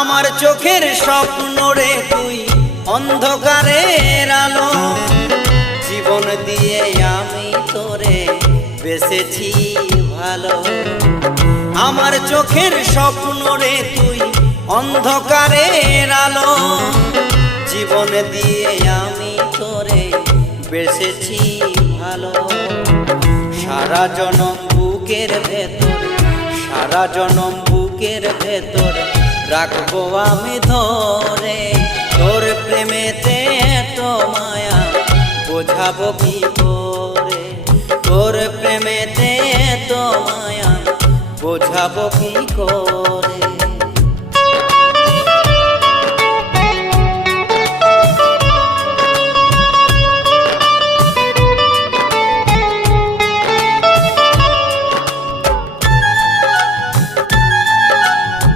আমার চোখের স্বপ্ন রে তুই অন্ধকারের আলো, জীবন দিয়ে আমি তোরে বেসেছি ভালো। আমার চোখের স্বপ্ন রে তুই অন্ধকারের আলো, জীবন দিয়ে আমি তোরে বেসেছি ভালো। সারা জনম বুকের ভেতর, সারা জনম বুকের ভেতর রাখবো আমি ধরে। তোর প্রেমেতে এত মায়া বোঝাবো কি করে, তোর প্রেমেতে এত মায়া বোঝাবো কি করে।